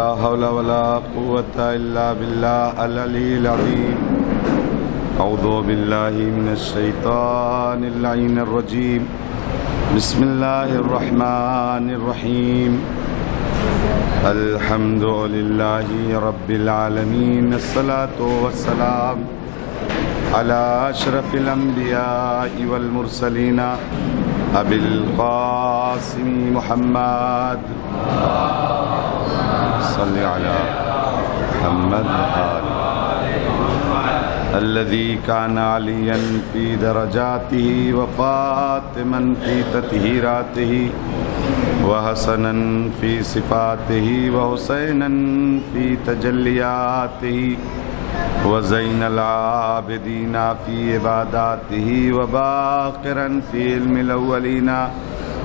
لا حول ولا قوة إلا بالله العلي العظيم. أعوذ بالله من الشيطان اللعين الرجيم. بسم الله الرحمن الرحيم. الحمد لله رب العالمين. الصلاة والسلام على أشرف الأنبياء والمرسلين أبي القاسم محمد صل على محمد الذي كان عليا في درجاته وفاطما في تطهيراته وحسنا في صفاته وحسينا في تجلياته وزين العابدين في عباداته وباقرا في علم الأولين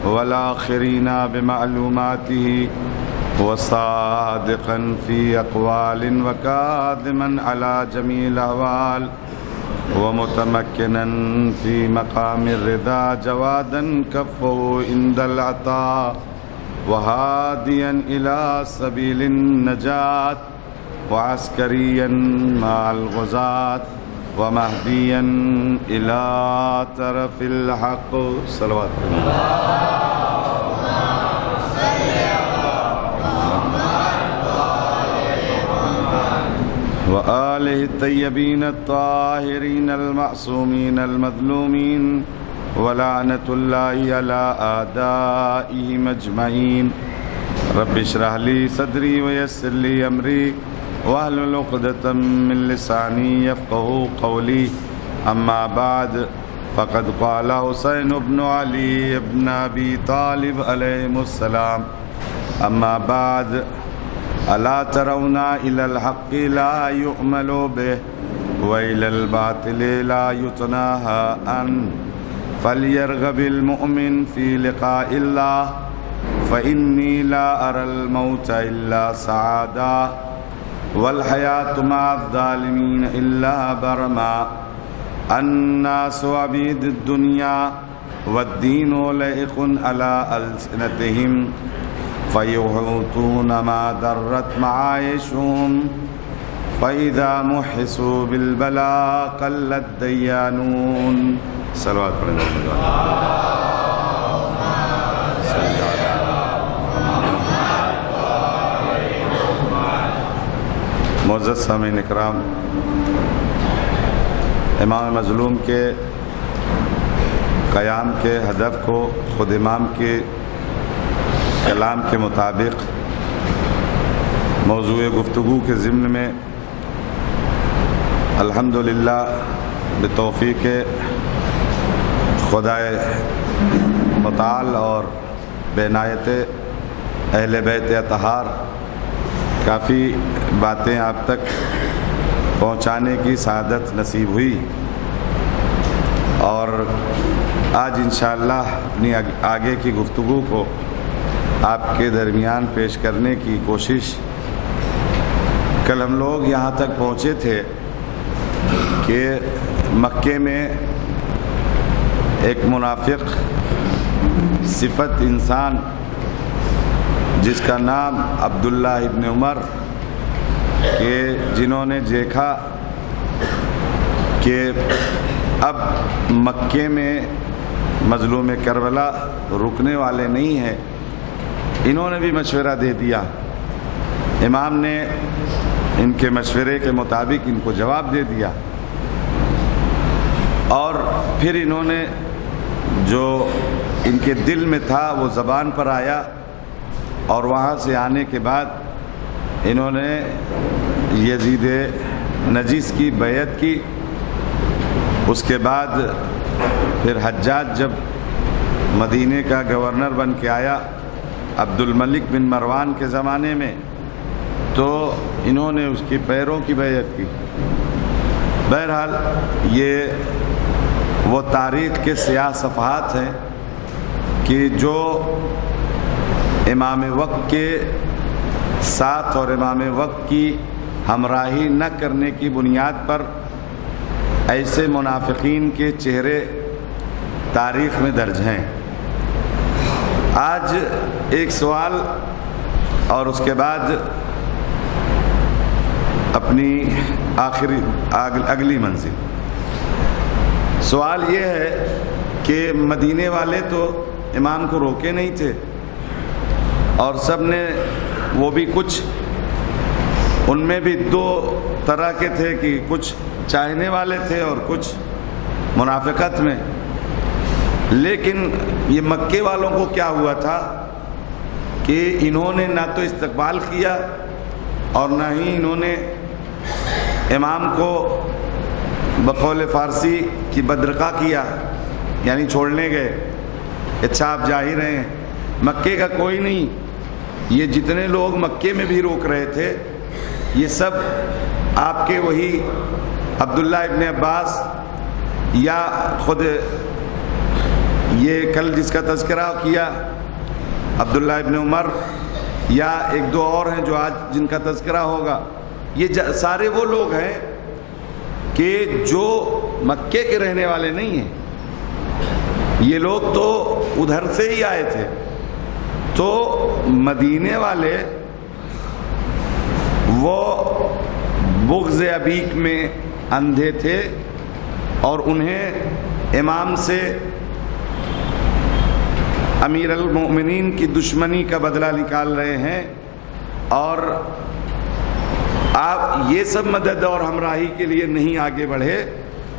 والآخرين بمعلوماته وصادقا في أقوال وكاظما على جميع الأحوال ومتمكنا في مقام الرضا جوادا كفه عند العطاء وهاديا إلى سبيل النجاة وعسكريا مع الغزاة ومهديا إلى طرف الحق. صلوات الله وآله الطيبين الطاهرين المعصومين المظلومين ولعنة الله على أعدائهم أجمعين. رب اشرح لي صدري ويسر لي أمري واحلل عقدة من لساني يفقهوا قولي. أما بعد فقد قال حسين بن علي بن أبي طالب عليهم السلام: أما بعد ألا ترون إلى الحق لا يؤمل به وإلى الباطل لا يتناهى عنه فليرغب المؤمن في لقاء الله فإني لا أرى الموت إلا سعادة والحياة مع الظالمين إلا برما. الناس عبيد الدنيا والدين لائق على ألسنتهم فيحوطون ما درت معايشهم فإذا محسوا بالبلاء قل الديانون. صلوات پڑھیں. معزز سامعین اکرام، امام مظلوم کے قیام کے ہدف کو خود امام کے کلام کے مطابق موضوع گفتگو کے ضمن میں الحمدللہ بتوفیق خدائے متعال اور بعنایت اہل بیت اطہار کافی باتیں آپ تک پہنچانے کی سعادت نصیب ہوئی، اور آج انشاءاللہ اپنی آگے کی گفتگو کو آپ کے درمیان پیش کرنے کی کوشش. کل ہم لوگ یہاں تک پہنچے تھے کہ مکے میں ایک منافق صفت انسان جس کا نام عبداللہ ابن عمر، کہ جنہوں نے دیکھا کہ اب مکے میں مظلوم کربلا رکنے والے نہیں ہیں، انہوں نے بھی مشورہ دے دیا. امام نے ان کے مشورے کے مطابق ان کو جواب دے دیا، اور پھر انہوں نے جو ان کے دل میں تھا وہ زبان پر آیا، اور وہاں سے آنے کے بعد انہوں نے یزید نجیس کی بیعت کی. اس کے بعد پھر حجاج جب مدینے کا گورنر بن کے آیا عبد الملک بن مروان کے زمانے میں، تو انہوں نے اس کے پیروں کی بیعت کی. بہرحال یہ وہ تاریخ کے سیاہ صفحات ہیں کہ جو امام وقت کے ساتھ اور امام وقت کی ہمراہی نہ کرنے کی بنیاد پر ایسے منافقین کے چہرے تاریخ میں درج ہیں. آج ایک سوال اور اس کے بعد اپنی اگلی منزل۔ سوال یہ ہے کہ مدینے والے تو امام کو روکے نہیں تھے، اور سب نے، وہ بھی کچھ ان میں بھی دو طرح کے تھے کہ کچھ چاہنے والے تھے اور کچھ منافقت میں، لیکن یہ مکے والوں کو کیا ہوا تھا کہ انہوں نے نہ تو استقبال کیا اور نہ ہی انہوں نے امام کو بقول فارسی کی بدرقہ کیا، یعنی چھوڑنے گئے، اچھا آپ جا ہی رہے ہیں، مکے کا کوئی نہیں، یہ جتنے لوگ مکے میں بھی روک رہے تھے یہ سب آپ کے وہی عبداللہ ابن عباس یا خود یہ کل جس کا تذکرہ کیا عبداللہ ابن عمر یا ایک دو اور ہیں جو آج جن کا تذکرہ ہوگا، یہ سارے وہ لوگ ہیں کہ جو مکے کے رہنے والے نہیں ہیں، یہ لوگ تو ادھر سے ہی آئے تھے۔ تو مدینے والے وہ بغض ابیک میں اندھے تھے اور انہیں امام سے امیر المؤمنین کی دشمنی کا بدلہ نکال رہے ہیں، اور آپ یہ سب مدد اور ہمراہی کے لیے نہیں آگے بڑھے۔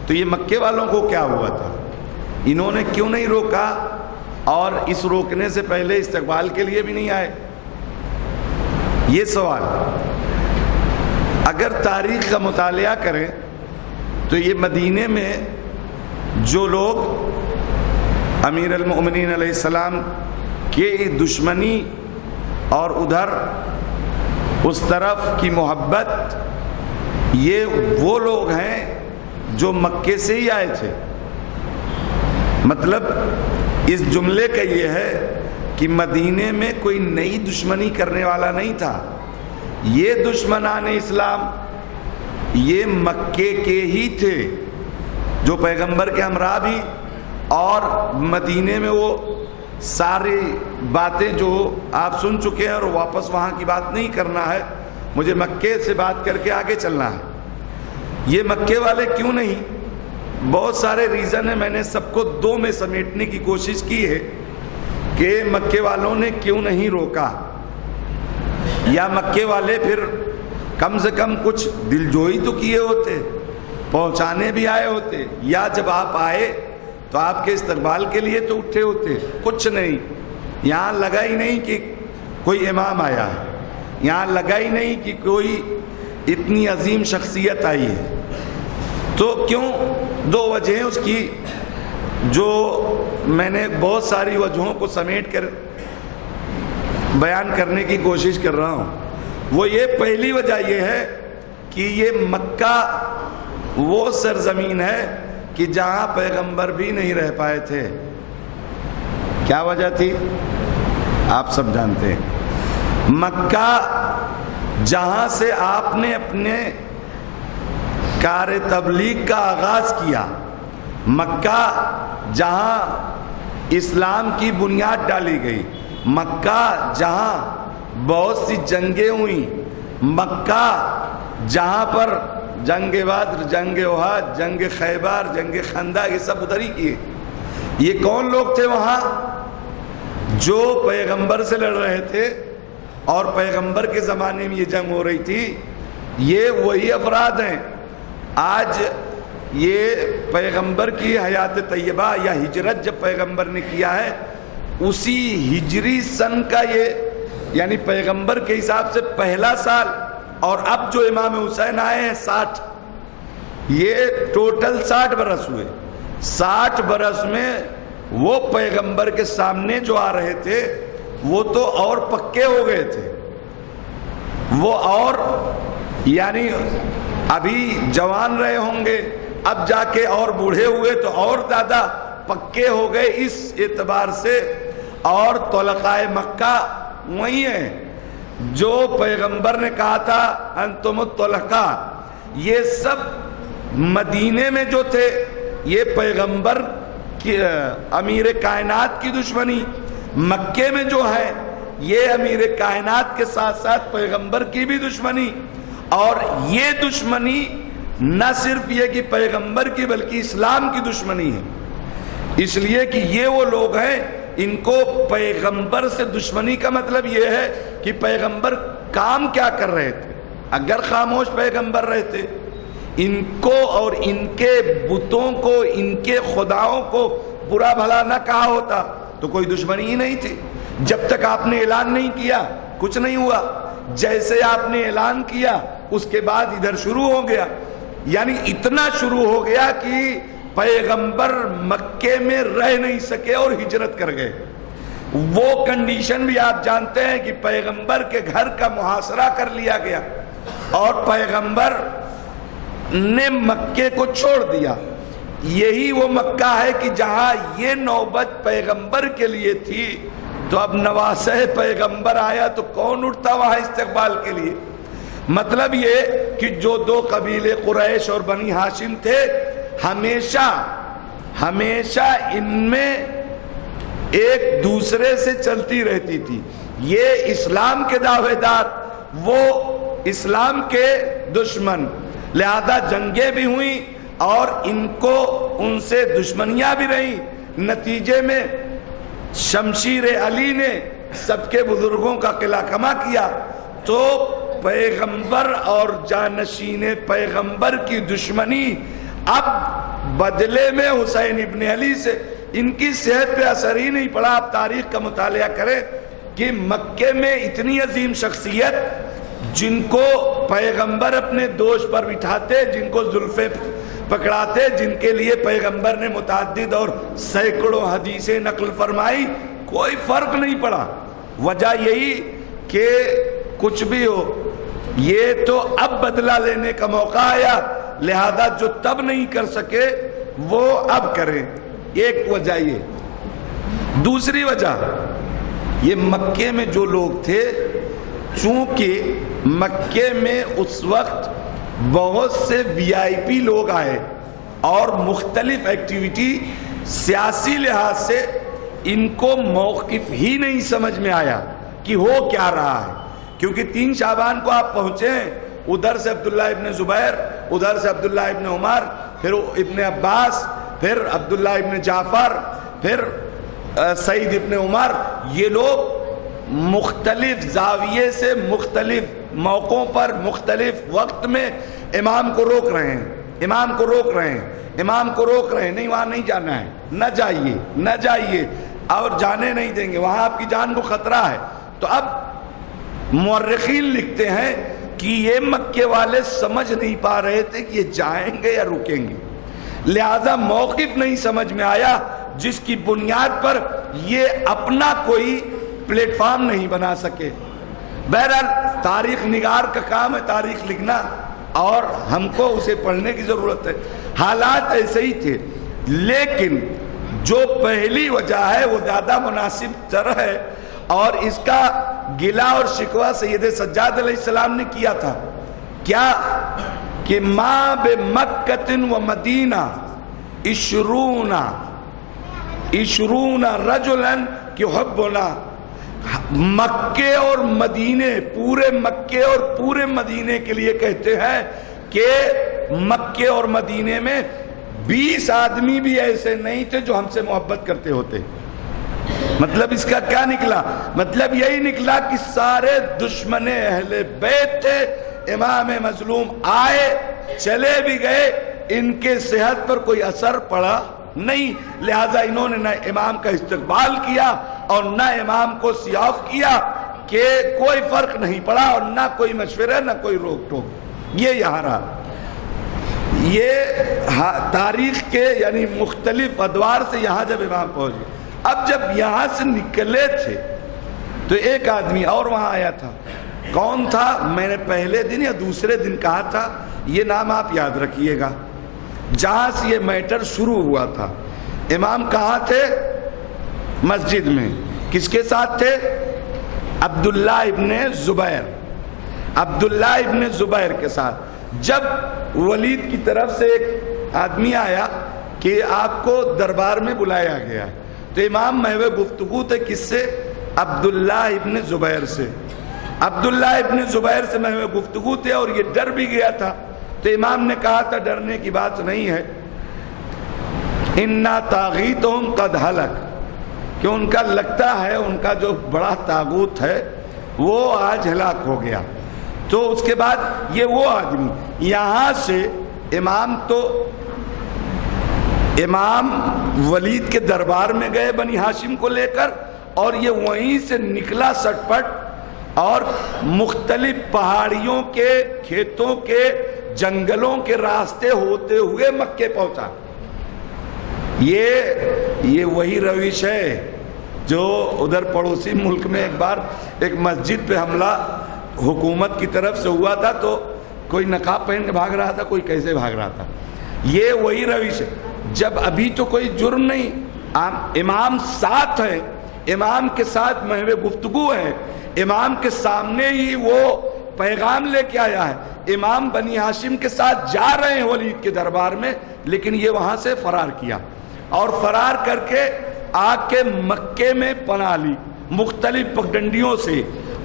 تو یہ مکے والوں کو کیا ہوا تھا؟ انہوں نے کیوں نہیں روکا اور اس روکنے سے پہلے استقبال کے لیے بھی نہیں آئے؟ یہ سوال اگر تاریخ کا مطالعہ کریں تو یہ مدینے میں جو لوگ امیر المؤمنین علیہ السلام کے دشمنی اور ادھر اس طرف کی محبت، یہ وہ لوگ ہیں جو مکے سے ہی آئے تھے۔ مطلب اس جملے کا یہ ہے کہ مدینے میں کوئی نئی دشمنی کرنے والا نہیں تھا، یہ دشمنان اسلام یہ مکے کے ہی تھے جو پیغمبر کے ہمراہ بھی، اور مدینے میں وہ ساری باتیں جو آپ سن چکے ہیں اور واپس وہاں کی بات نہیں کرنا ہے، مجھے مکے سے بات کر کے آگے چلنا ہے۔ یہ مکے والے کیوں نہیں؟ بہت سارے ریزن ہیں، میں نے سب کو دو میں سمیٹنے کی کوشش کی ہے کہ مکے والوں نے کیوں نہیں روکا، یا مکے والے پھر کم سے کم کچھ دلجوئی تو کیے ہوتے، پہنچانے بھی آئے ہوتے، یا جب آپ آئے تو آپ کے استقبال کے لیے تو اٹھے ہوتے۔ کچھ نہیں، یہاں لگا ہی نہیں کہ کوئی امام آیا ہے، یہاں لگا ہی نہیں کہ کوئی اتنی عظیم شخصیت آئی ہے۔ تو کیوں؟ دو وجہیں اس کی، جو میں نے بہت ساری وجہوں کو سمیٹ کر بیان کرنے کی کوشش کر رہا ہوں۔ وہ یہ پہلی وجہ یہ ہے کہ یہ مکہ وہ سرزمین ہے کہ جہاں پیغمبر بھی نہیں رہ پائے تھے۔ کیا وجہ تھی؟ آپ سب جانتے ہیں، مکہ جہاں سے آپ نے اپنے کار تبلیغ کا آغاز کیا، مکہ جہاں اسلام کی بنیاد ڈالی گئی، مکہ جہاں بہت سی جنگیں ہوئیں، مکہ جہاں پر جنگ بدر، جنگ احد، جنگ خیبر، جنگ خندق، یہ سب ادھر ہی کیے۔ یہ کون لوگ تھے وہاں جو پیغمبر سے لڑ رہے تھے اور پیغمبر کے زمانے میں یہ جنگ ہو رہی تھی؟ یہ وہی افراد ہیں۔ آج یہ پیغمبر کی حیات طیبہ یا ہجرت جب پیغمبر نے کیا ہے، اسی ہجری سن کا یہ، یعنی پیغمبر کے حساب سے پہلا سال، اور اب جو امام حسین آئے ہیں 60، یہ ٹوٹل 60 برس ہوئے۔ 60 برس میں وہ پیغمبر کے سامنے جو آ رہے تھے وہ تو اور پکے ہو گئے تھے، وہ اور یعنی ابھی جوان رہے ہوں گے، اب جا کے اور بوڑھے ہوئے تو اور زیادہ پکے ہو گئے اس اعتبار سے۔ اور طلقاء مکہ وہی ہیں جو پیغمبر نے کہا تھا انتم الطلقاء، یہ سب مدینے میں جو تھے یہ پیغمبر کی امیر کائنات کی دشمنی، مکے میں جو ہے یہ امیر کائنات کے ساتھ ساتھ پیغمبر کی بھی دشمنی، اور یہ دشمنی نہ صرف یہ کہ پیغمبر کی بلکہ اسلام کی دشمنی ہے، اس لیے کہ یہ وہ لوگ ہیں ان کو پیغمبر سے دشمنی کا مطلب یہ ہے کہ پیغمبر کام کیا کر رہے تھے۔ اگر خاموش پیغمبر رہتے، ان کو اور ان کے بتوں کو، ان کے خداؤں کو برا بھلا نہ کہا ہوتا تو کوئی دشمنی ہی نہیں تھی۔ جب تک آپ نے اعلان نہیں کیا کچھ نہیں ہوا، جیسے آپ نے اعلان کیا اس کے بعد ادھر شروع ہو گیا، یعنی اتنا شروع ہو گیا کہ پیغمبر مکے میں رہ نہیں سکے اور ہجرت کر گئے۔ وہ کنڈیشن بھی آپ جانتے ہیں کہ پیغمبر کے گھر کا محاصرہ کر لیا گیا اور پیغمبر نے مکے کو چھوڑ دیا۔ یہی وہ مکہ ہے کہ جہاں یہ نوبت پیغمبر کے لیے تھی، تو اب نواسہ پیغمبر آیا تو کون اٹھتا وہاں استقبال کے لیے؟ مطلب یہ کہ جو دو قبیلے قریش اور بنی ہاشم تھے، ہمیشہ ان میں ایک دوسرے سے چلتی رہتی تھی۔ یہ اسلام کے دعوے دار، وہ اسلام کے دشمن، لہذا جنگیں بھی ہوئیں اور ان کو ان سے دشمنیاں بھی رہیں۔ نتیجے میں شمشیر علی نے سب کے بزرگوں کا قلعہ کما کیا، تو پیغمبر اور جانشین پیغمبر کی دشمنی اب بدلے میں حسین ابن علی سے، ان کی صحت پہ اثر ہی نہیں پڑا۔ آپ تاریخ کا مطالعہ کریں کہ مکے میں اتنی عظیم شخصیت جن کو پیغمبر اپنے دوش پر بٹھاتے، جن کو زلفیں پکڑاتے، جن کے لیے پیغمبر نے متعدد اور سینکڑوں حدیثیں نقل فرمائی، کوئی فرق نہیں پڑا۔ وجہ یہی کہ کچھ بھی ہو، یہ تو اب بدلہ لینے کا موقع آیا، لہذا جو تب نہیں کر سکے وہ اب کریں۔ ایک وجہ یہ۔ دوسری وجہ یہ مکے میں جو لوگ تھے، چونکہ مکے میں اس وقت بہت سے وی آئی پی لوگ آئے اور مختلف ایکٹیویٹی، سیاسی لحاظ سے ان کو موقف ہی نہیں سمجھ میں آیا کہ ہو کیا رہا ہے، کیونکہ 3 شعبان کو آپ پہنچے ہیں، ادھر سے عبداللہ ابن زبیر، ادھر سے عبداللہ ابن عمر، پھر ابن عباس، پھر عبداللہ ابن جعفر، پھر سعید ابن عمر، یہ لوگ مختلف زاویے سے مختلف موقعوں پر مختلف وقت میں امام کو روک رہے ہیں، امام کو روک رہے ہیں، امام کو روک رہے ہیں، نہیں وہاں نہیں جانا ہے، نہ جائیے، نہ جائیے، اور جانے نہیں دیں گے، وہاں آپ کی جان کو خطرہ ہے۔ تو اب مورخین لکھتے ہیں کہ یہ مکے والے سمجھ نہیں پا رہے تھے کہ یہ جائیں گے یا رکیں گے، لہذا موقف نہیں سمجھ میں آیا، جس کی بنیاد پر یہ اپنا کوئی پلیٹ فارم نہیں بنا سکے۔ بہرحال تاریخ نگار کا کام ہے تاریخ لکھنا، اور ہم کو اسے پڑھنے کی ضرورت ہے۔ حالات ایسے ہی تھے، لیکن جو پہلی وجہ ہے وہ زیادہ مناسب تر ہے، اور اس کا گلہ اور شکوہ سید سجاد علیہ السلام نے کیا تھا۔ کیا کہ ما بمکۃ و مدینہ عشرون رجلا یحبنا، مکے اور مدینے، پورے مکے اور پورے مدینے کے لیے کہتے ہیں کہ مکے اور مدینے میں 20 آدمی بھی ایسے نہیں تھے جو ہم سے محبت کرتے ہوتے۔ مطلب اس کا کیا نکلا؟ مطلب یہی نکلا کہ سارے دشمن اہل بیت تھے، امام مظلوم آئے چلے بھی گئے، ان کے صحت پر کوئی اثر پڑا نہیں، لہذا انہوں نے نہ امام کا استقبال کیا اور نہ امام کو سیاف کیا، کہ کوئی فرق نہیں پڑا، اور نہ کوئی مشورہ نہ کوئی روک ٹوک۔ یہ یہاں رہا۔ یہ تاریخ کے یعنی مختلف ادوار سے یہاں جب امام پہنچ گئے، اب جب یہاں سے نکلے تھے تو ایک آدمی اور وہاں آیا تھا۔ کون تھا؟ میں نے پہلے دن یا دوسرے دن کہا تھا، یہ نام آپ یاد رکھیے گا، جہاں سے یہ میٹر شروع ہوا تھا۔ امام کہاں تھے؟ مسجد میں۔ کس کے ساتھ تھے؟ عبداللہ ابن زبیر، عبداللہ ابن زبیر کے ساتھ۔ جب ولید کی طرف سے ایک آدمی آیا کہ آپ کو دربار میں بلایا گیا، تو امام محو گفتگو تھے کس سے؟ عبداللہ ابن زبیر سے۔ عبداللہ ابن زبیر سے میں گفتگو تھے اور یہ ڈر بھی گیا تھا، تو امام نے کہا تھا ڈرنے کی بات نہیں ہے، اِنَّا طَاغِيتُهُمْ قَدْ هَلَكَ، کہ ان کا لگتا ہے ان کا جو بڑا طاغوت ہے وہ آج ہلاک ہو گیا۔ تو اس کے بعد یہ وہ آدمی یہاں سے امام ولید کے دربار میں گئے بنی ہاشم کو لے کر، اور یہ وہیں سے نکلا سٹ پٹ اور مختلف پہاڑیوں کے، کھیتوں کے، جنگلوں کے راستے ہوتے ہوئے مکے پہنچا۔ یہ وہی روش ہے جو ادھر پڑوسی ملک میں ایک بار ایک مسجد پہ حملہ حکومت کی طرف سے ہوا تھا، تو کوئی نقاب پہن کے بھاگ رہا تھا، کوئی کیسے بھاگ رہا تھا۔ یہ وہی روش ہے، جب ابھی تو کوئی جرم نہیں، امام ساتھ ہے، امام کے ساتھ محو گفتگو ہے، امام کے سامنے ہی وہ پیغام لے کے آیا ہے، امام بنی ہاشم کے ساتھ جا رہے ہیں ولید کے دربار میں، لیکن یہ وہاں سے فرار کیا اور فرار کر کے آ کے مکے میں پناہ لی مختلف پگڈنڈیوں سے۔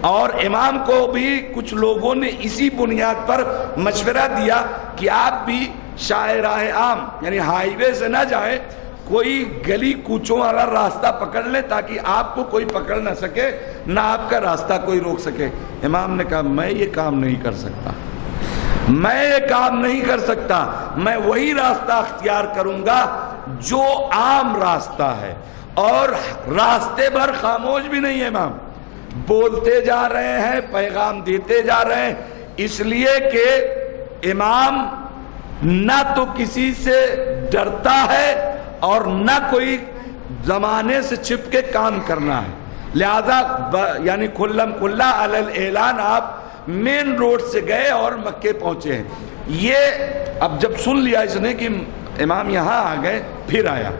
اور امام کو بھی کچھ لوگوں نے اسی بنیاد پر مشورہ دیا کہ آپ بھی شاہراہ عام یعنی ہائی وے سے نہ جائیں، کوئی گلی کوچوں والا راستہ پکڑ لیں تاکہ آپ کو کوئی پکڑ نہ سکے، نہ آپ کا راستہ کوئی روک سکے۔ امام نے کہا میں یہ کام نہیں کر سکتا، میں یہ کام نہیں کر سکتا، میں وہی راستہ اختیار کروں گا جو عام راستہ ہے، اور راستے بھر خاموش بھی نہیں ہے، امام بولتے جا رہے ہیں، پیغام دیتے جا رہے ہیں، اس لیے کہ امام نہ تو کسی سے ڈرتا ہے اور نہ کوئی زمانے سے چھپ کے کام کرنا ہے، لہذا یعنی کھلم کھلا علی الاعلان آپ مین روڈ سے گئے اور مکے پہنچے ہیں۔ یہ اب جب سن لیا اس نے کہ امام یہاں آ گئے، پھر آیا،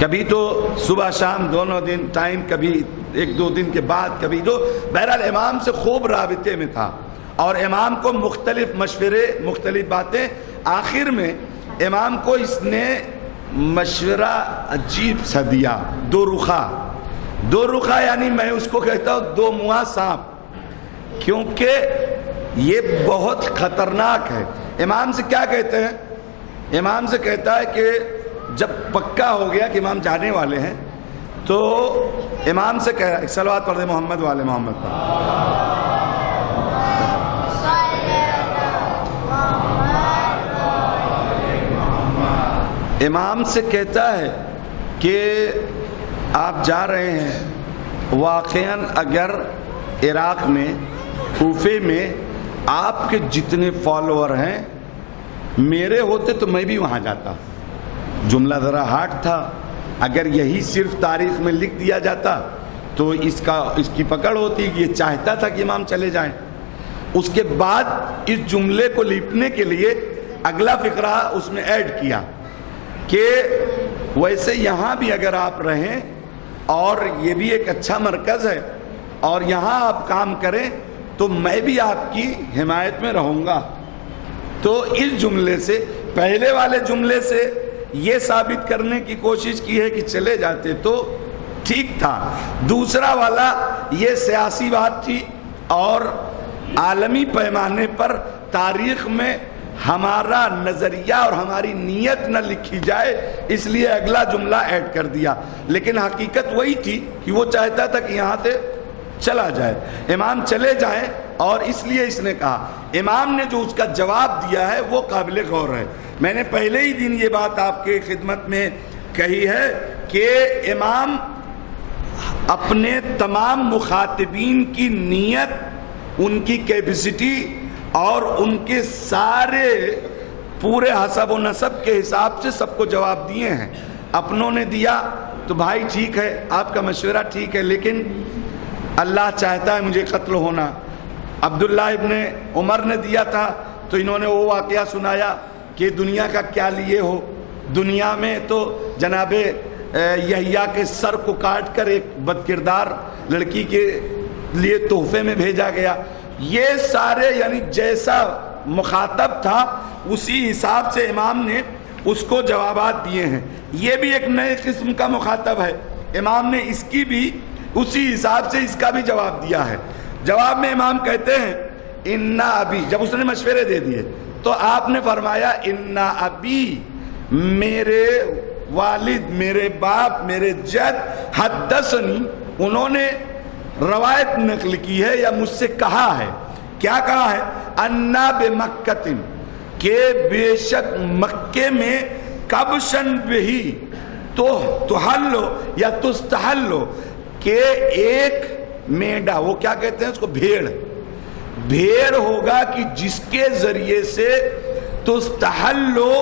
کبھی تو صبح شام دونوں دن ٹائم، کبھی ایک دو دن کے بعد، کبھی دو، بہرحال امام سے خوب رابطے میں تھا اور امام کو مختلف مشورے، مختلف باتیں، آخر میں امام کو اس نے مشورہ عجیب سا دیا، دو رخا یعنی میں اس کو کہتا ہوں دو منہا سانپ، کیونکہ یہ بہت خطرناک ہے۔ امام سے کیا کہتے ہیں؟ امام سے کہتا ہے کہ جب پکا ہو گیا کہ امام جانے والے ہیں تو امام سے کہہ رہا ہے، صلوات پڑھ دے محمد والے محمد پر، امام سے کہتا ہے کہ آپ جا رہے ہیں، واقعاً اگر عراق میں کوفے میں آپ کے جتنے فالوور ہیں میرے ہوتے تو میں بھی وہاں جاتا۔ جملہ ذرا ہارڈ تھا، اگر یہی صرف تاریخ میں لکھ دیا جاتا تو اس کی پکڑ ہوتی کہ یہ چاہتا تھا کہ امام چلے جائیں۔ اس کے بعد اس جملے کو لپنے کے لیے اگلا فقرہ اس میں ایڈ کیا کہ ویسے یہاں بھی اگر آپ رہیں اور یہ بھی ایک اچھا مرکز ہے اور یہاں آپ کام کریں تو میں بھی آپ کی حمایت میں رہوں گا۔ تو اس جملے سے، پہلے والے جملے سے یہ ثابت کرنے کی کوشش کی ہے کہ چلے جاتے تو ٹھیک تھا، دوسرا والا یہ سیاسی بات تھی اور عالمی پیمانے پر تاریخ میں ہمارا نظریہ اور ہماری نیت نہ لکھی جائے، اس لیے اگلا جملہ ایڈ کر دیا، لیکن حقیقت وہی تھی کہ وہ چاہتا تھا کہ یہاں سے چلا جائے، امام چلے جائیں، اور اس لیے اس نے کہا۔ امام نے جو اس کا جواب دیا ہے وہ قابل غور ہے۔ میں نے پہلے ہی دن یہ بات آپ کے خدمت میں کہی ہے کہ امام اپنے تمام مخاطبین کی نیت، ان کی کیپیسٹی اور ان کے سارے پورے حسب و نسب کے حساب سے سب کو جواب دیے ہیں۔ اپنوں نے دیا تو بھائی ٹھیک ہے، آپ کا مشورہ ٹھیک ہے، لیکن اللہ چاہتا ہے مجھے قتل ہونا۔ عبداللہ ابن عمر نے دیا تھا تو انہوں نے وہ واقعہ سنایا کہ دنیا کا کیا لیے ہو، دنیا میں تو جناب یحییٰ کے سر کو کاٹ کر ایک بدکردار لڑکی کے لیے تحفے میں بھیجا گیا۔ یہ سارے یعنی جیسا مخاطب تھا اسی حساب سے امام نے اس کو جوابات دیے ہیں۔ یہ بھی ایک نئے قسم کا مخاطب ہے، امام نے اس کی بھی اسی حساب سے اس کا بھی جواب دیا ہے۔ جواب میں امام کہتے ہیں انا ابی، جب اس نے مشورے دے دیے تو آپ نے فرمایا انا ابی، میرے والد، میرے باپ، میرے جد، حدثنی، انہوں نے روایت نقل کی ہے یا مجھ سے کہا ہے، کیا کہا ہے؟ انا بمکۃ، کہ بے شک مکے میں کبشن بہی تو تحلو یا تستحلو، کہ ایک میڈا، وہ کیا کہتے ہیں اس کو؟ بھیڑ ہوگا کہ جس کے ذریعے سے تستحلو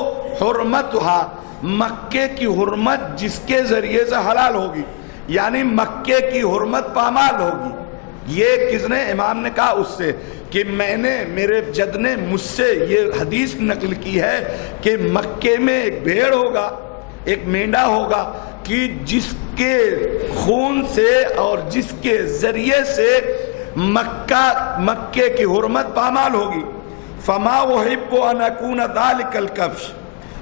حرمتہا، مکے کی حرمت جس کے ذریعے سے حلال ہوگی، یعنی مکے کی حرمت پامال ہوگی۔ یہ کس نے؟ امام نے کہا اس سے کہ میں نے، میرے جد نے مجھ سے یہ حدیث نقل کی ہے کہ مکے میں ایک بھیڑ ہوگا، ایک مینڈا ہوگا کہ جس کے خون سے اور جس کے ذریعے سے مکے کی حرمت پامال ہوگی۔ فما احب ان اکون ذلک الکبش،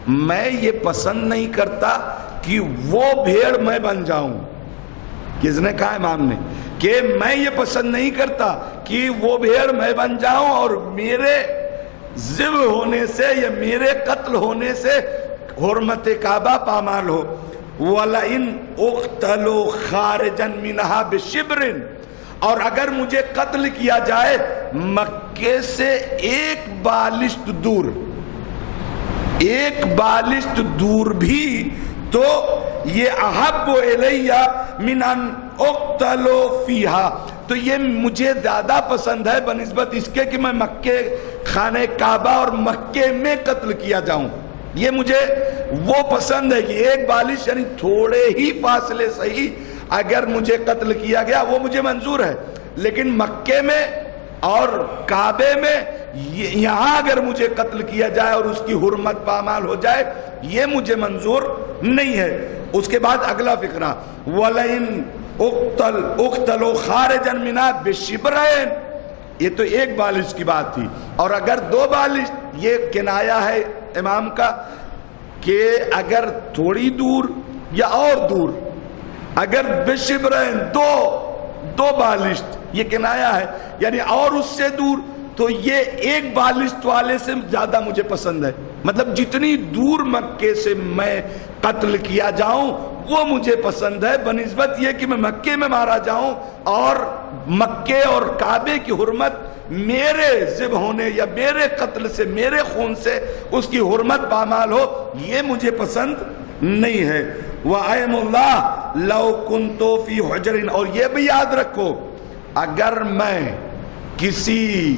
میں یہ پسند نہیں کرتا کہ وہ بھیڑ میں بن جاؤں۔ کس نے کہا؟ امام نے، کہ میں یہ پسند نہیں کرتا کہ وہ بھیڑ میں بن جاؤں اور میرے ذبح ہونے سے یا میرے قتل ہونے سے حرمت کعبہ پامال ہو۔ وَلَئِنْ اُقْتَلُوا خَارِجًا مِنْهَا بِشِبْرٍ، اور اگر مجھے قتل کیا جائے مکے سے ایک بالشت دور بھی، تو یہ احب الیہ من ان اقتلوا فیہا، تو یہ مجھے زیادہ پسند ہے بنسبت اس کے کہ میں مکے، خانہ کعبہ اور مکے میں قتل کیا جاؤں۔ یہ مجھے وہ پسند ہے کہ ایک بالش، یعنی تھوڑے ہی فاصلے صحیح، اگر مجھے قتل کیا گیا وہ مجھے منظور ہے، لیکن مکے میں اور کعبے میں یہاں اگر مجھے قتل کیا جائے اور اس کی حرمت پامال ہو جائے یہ مجھے منظور نہیں ہے۔ اس کے بعد اگلا فقرہ وَلَئِنْ اُقْتَلُوا خَارِجًا مِنْهَا بِشِبْرٍ، یہ تو ایک بالش کی بات تھی، اور اگر دو بالش، یہ کنایا ہے امام کا کہ اگر تھوڑی دور یا اور دور، اگر بشبرین دو بالشت، یہ کنایا ہے، یعنی اور اس سے دور، تو یہ ایک بالشت والے سے زیادہ مجھے پسند ہے، مطلب جتنی دور مکے سے میں قتل کیا جاؤں وہ مجھے پسند ہے بنسبت یہ کہ میں مکے میں مارا جاؤں اور مکے اور کعبے کی حرمت میرے ذبح ہونے یا میرے قتل سے، میرے خون سے اس کی حرمت پامال ہو، یہ مجھے پسند نہیں ہے۔ وَأَيْمُ اللَّهِ لَوْ كُنْتُ فِي حُجْرٍ، اور یہ بھی یاد رکھو اگر میں کسی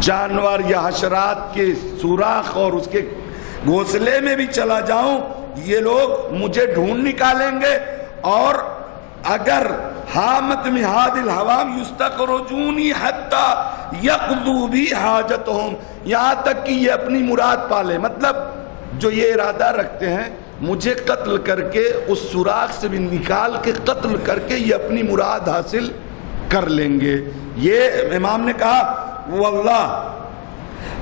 جانور یا حشرات کے سوراخ اور اس کے گھونسلے میں بھی چلا جاؤں یہ لوگ مجھے ڈھونڈ نکالیں گے، اور اگر حامت مہاد الحوام یستخرجونی حتی یقضوا بی حاجتہم، یہاں تک کہ یہ اپنی مراد پالے، مطلب جو یہ ارادہ رکھتے ہیں مجھے قتل کر کے اس سوراخ سے بھی نکال کے قتل کر کے یہ اپنی مراد حاصل کر لیں گے۔ یہ امام نے کہا واللہ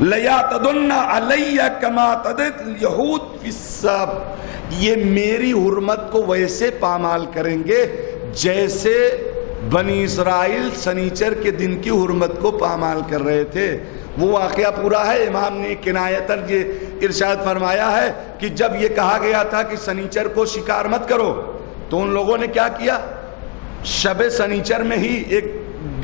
لَيَعْتَدُنَّ عَلَيَّ كَمَا تَدِتْ الْيَهُودِ فِي السَّبْتِ، یہ میری حرمت کو ویسے پامال کریں گے جیسے بنی اسرائیل سنیچر کے دن کی حرمت کو پامال کر رہے تھے۔ وہ واقعہ پورا ہے، امام نے کنایتاً یہ ارشاد فرمایا ہے کہ جب یہ کہا گیا تھا کہ سنیچر کو شکار مت کرو تو ان لوگوں نے کیا کیا، شب سنیچر میں ہی ایک